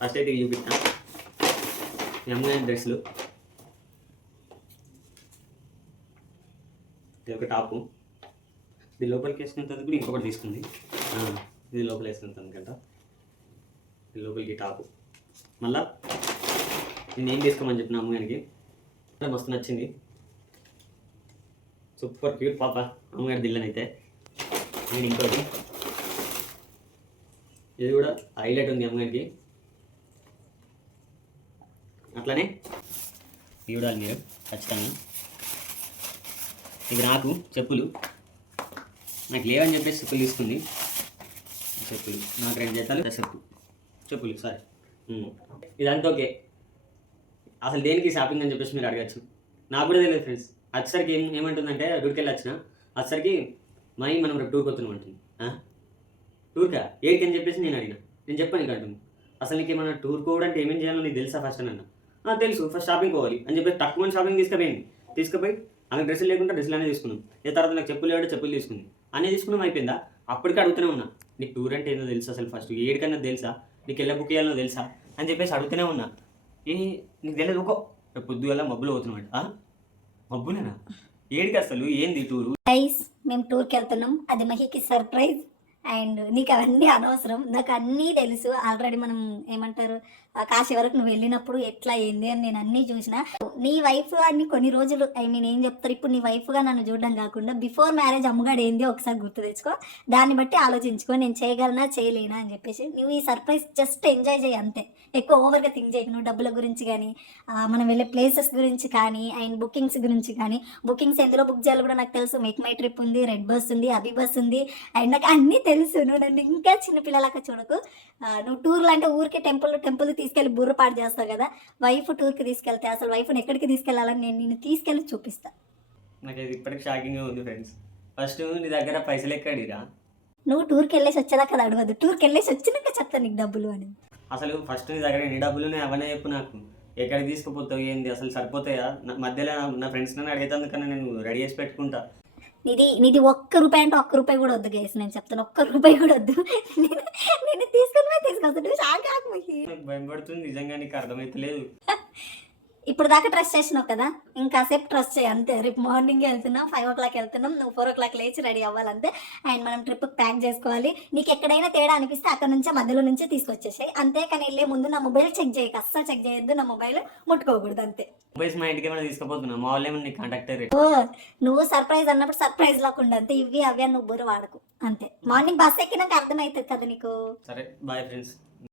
First అయితే ఇవి చూపిస్తా. మీ అమ్మగారి డ్రెస్సులు, ఇది ఒక టాపు, ఇది లోపలికి వేసుకున్న తర్వాత కూడా ఇంకొకటి తీసుకుంది. ఇది లోపల వేసుకుంటాను అనుకుంటా. ఇది లోపలికి టాపు. మళ్ళా నేను ఏం తీసుకోమని చెప్పిన అమ్మగారికి మస్తు నచ్చింది. సూపర్ క్యూట్ పాప అమ్మగారి దిల్లనైతే. నేను ఇంకోటి, ఇది కూడా హైలైట్ ఉంది అమ్మగారికి. అట్లనే చూడాలి మీరు ఖచ్చితంగా. ఇది నాకు చెప్పులు, నాకు లేవని చెప్పేసి చెప్పులు తీసుకుంది. చెప్పులు నాకు 2 జతలు చెప్పులు సారీ. ఇదంతా ఓకే. అసలు దేనికి షాపింగ్ అని చెప్పేసి మీరు అడగచ్చు. నాకు కూడా తెలియదు ఫ్రెండ్స్. వచ్చేసరికి ఏమంటుందంటే టూర్కి వెళ్ళి వచ్చిన వచ్చేసరికి మనం రేపు టూర్కి వస్తున్నాం అంటుంది. టూర్కా ఏడికి అని చెప్పేసి నేను అడిగిన. నేను చెప్పాను ఇక అంటుంది. అసలు నీకు ఏమన్నా టూర్ పోవడం అంటే ఏమేమి చేయాలో నీకు తెలుసా ఫస్ట్ అని అన్న. తెలుసు, ఫస్ట్ షాపింగ్ పోవాలి అని చెప్పేసి తక్కువ షాపింగ్ తీసుకుపోయి ఆమె డ్రెస్సులు లేకుండా డ్రెస్సులు అనేది తీసుకున్నాం. ఏ తర్వాత నాకు చెప్పులు లేవంటే చెప్పులు తీసుకుంది. అన్నీ తీసుకున్నాం, అయిపోయిందా? అప్పటికే అడుగుతూనే ఉన్నా, నీకు టూర్ అంటే ఏందో తెలుసా, అసలు ఫస్ట్ ఏడికన్నా తెలుసా, నీకు ఎలా బుక్ చేయాలో తెలుసా అని చెప్పేసి అడుగుతూనే ఉన్నా. నీకు తెలియదు ఊకో, రేపు పొద్దుగల మబ్బులో పోతున్నామంట. మబ్బులేనా? ఏడికి అసలు ఏంది టూరు? మేము టూర్కి వెళ్తున్నాం, అది మహికి సర్ప్రైజ్. అండ్ నీకు అవన్నీ అనవసరం, నాకు అన్నీ తెలుసు ఆల్రెడీ. మనం ఏమంటారు, కాశీ వరకు నువ్వు వెళ్ళినప్పుడు ఎట్లా ఏంది అని నేను అన్నీ చూసిన. నీ వైఫ్ అన్ని కొన్ని రోజులు ఏం చెప్తారు, ఇప్పుడు నీ వైఫ్గా నన్ను చూడడం కాకుండా బిఫోర్ మ్యారేజ్ అమ్మగాడు ఏంది ఒకసారి గుర్తు తెచ్చుకో, దాన్ని బట్టి ఆలోచించుకో నేను చేయగలనా చేయలేనా అని చెప్పేసి. నువ్వు ఈ సర్ప్రైజ్ జస్ట్ ఎంజాయ్ చేయి అంతే, ఎక్కువ ఓవర్గా థింక్ చేయకు. నువ్వు డబ్బుల గురించి కానీ, మనం వెళ్ళే ప్లేసెస్ గురించి కానీ, అండ్ బుకింగ్స్ గురించి కానీ. బుకింగ్స్ ఎందులో బుక్ చేయాలో కూడా నాకు తెలుసు. మేక్ మై ట్రిప్ ఉంది, రెడ్ బస్ ఉంది, అభి బస్ ఉంది, అండ్ నాకు అన్నీ తెలుసు. నువ్వు నన్ను ఇంకా చిన్నపిల్లలక చూడకు. నువ్వు టూర్లు అంటే ఊరికే టెంపుల్ తీసుకెళ్ళి బుర్రపాటు చేస్తావు కదా. వైఫ్ టూర్కి తీసుకెళ్తే అసలు వైఫ్ని ఎక్కడికి తీసుకెళ్ళాలని నేను నిన్ను తీసుకెళ్ళి చూపిస్తా. నాకు ఇప్పటికి షాకింగ్గా ఉంది ఫ్రెండ్స్. ఫస్ట్ నీ దగ్గర పైసలు ఎక్కడిరా? నువ్వు టూర్కి వెళ్ళేసి వచ్చేదాకా అది అడగదు, టూర్కి వెళ్ళేసి వచ్చినాక చెప్తాను నీకు డబ్బులు అని. అసలు ఫస్ట్ నీ దగ్గర ఎన్ని డబ్బులు అవన్నీ చెప్పు నాకు. ఎక్కడికి తీసుకుపోతావు ఏంది, అసలు సరిపోతాయా? మధ్యలో నా ఫ్రెండ్స్ నన్ను అడిగేందుకన్నా నేను రెడీ చేసి పెట్టుకుంటా. నీది ₹1 అంటే ₹1 కూడా వద్దు గైస్, నేను చెప్తాను. ₹1 కూడా వద్దు, నేను తీసుకొస్తాను. భయం పడుతుంది నిజంగా, నీకు అర్థమైతలేదు. ఇప్పుడు దాకా ట్రస్ట్ చేసినావు కదా, ఇంకాసేపు ట్రస్ట్ చేయి అంతే. రేపు మార్నింగ్ వెళ్తున్నాం, 5 o'clock వెళ్తున్నాం, నువ్వు 4 o'clock లేచి రెడీ అవ్వాలంతే. అండ్ మనం ట్రిప్ ప్యాక్ చేసుకోవాలి. నీకు ఎక్కడైనా తేడా అనిపిస్తే అక్కడ నుంచే మధ్యలో నుంచే తీసుకొచ్చేసాయి అంతే. కానీ వెళ్ళే ముందు నా మొబైల్ చెక్ చేయక, అస్సలు చెక్ చేయొద్దు, నా మొబైల్ ముట్టుకోకూడదు అంతే. మొబైల్స్ మా ఇంటికి ఏమైనా తీసుకుపోతున్నా, మా వాళ్ళు ఏమైనా కాంటాక్ట్ అయ్యారు. నువ్వు సర్ప్రైజ్ అన్నప్పుడు సర్ప్రైజ్ లాకుండా అంతే, ఇవి అవి అని నువ్వు బుర్ర వాడకు అంతే. మార్నింగ్ బస్ ఎక్కినాక అర్థమవుతుంది కదా నీకు. సరే బాయ్ ఫ్రెండ్స్.